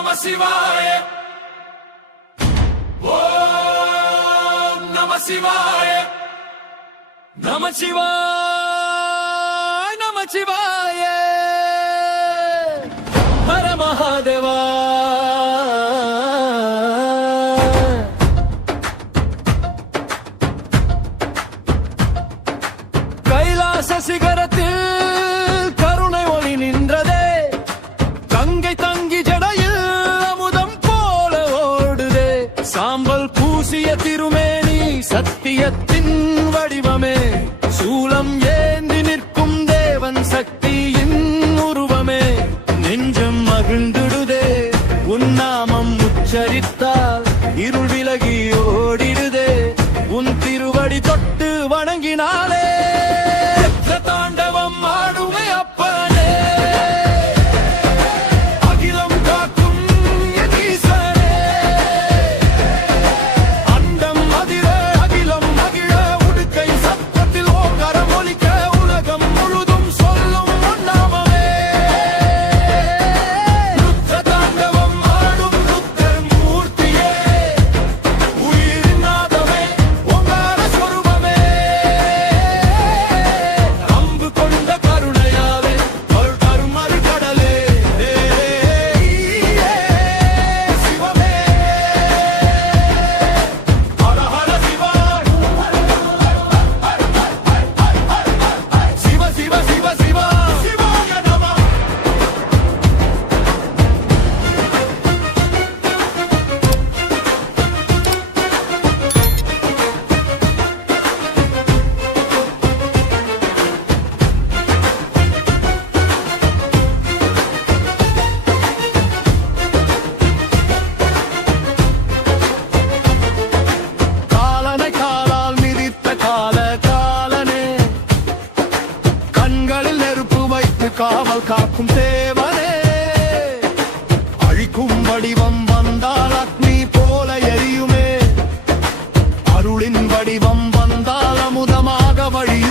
நம சிவாய ஓம் நம சிவாய நம சிவாய நம சிவாய ஹர மகாதேவா கைலாச சிகரத்தில் கருணை ஒளி நின்றதே கங்கை தங்கி ஜடையில் அமுதம் போல ஓடுதே சாம்பல் பூசிய திருமேனி சத்தியத்தின் வடிவமே சூலம் ஏந்தி நிற்கும் தேவன் சக்தியின் உருவமே நெஞ்சம் மகிழ்ந்திடுதே உன் நாமம் உச்சரித்தால் இருள் விலகி ஓடிடுதே உன் திருவடி தொட்டு வணங்கினாலே தாண்டவம் ஆடுமே அப்பனே அகிலம் காக்கும் ஈசனே அண்டம் அதிர அகிலம் மகிழ உடுக்கை சத்தத்தில் ஓங்காரம் ஒலிக்க உலகம் முழுதும் சொல்லும் நாமமே ருத்ர தாண்டவம் ஆடும் ருத்ரன் மூர்த்தியே உயிரின் நாதமே ஓங்கார ஸ்வரூபமே அம்பு கொண்ட கருணையாலே அருள் மறுகடலே சிவமே ஹர ஹர சிவாய் சிவ சிவ சிவ சிவ சிவாய நம காலனை காலால் மிதித்த கால காலனே கண்களில் நெருப்பு வைத்து காவல் காக்கும் தேவனே அழிக்கும் வடிவம் வந்தால் அக்னி போல எரியுமே அருளின் வடிவம் வந்தால் அமுதமாக வழியும்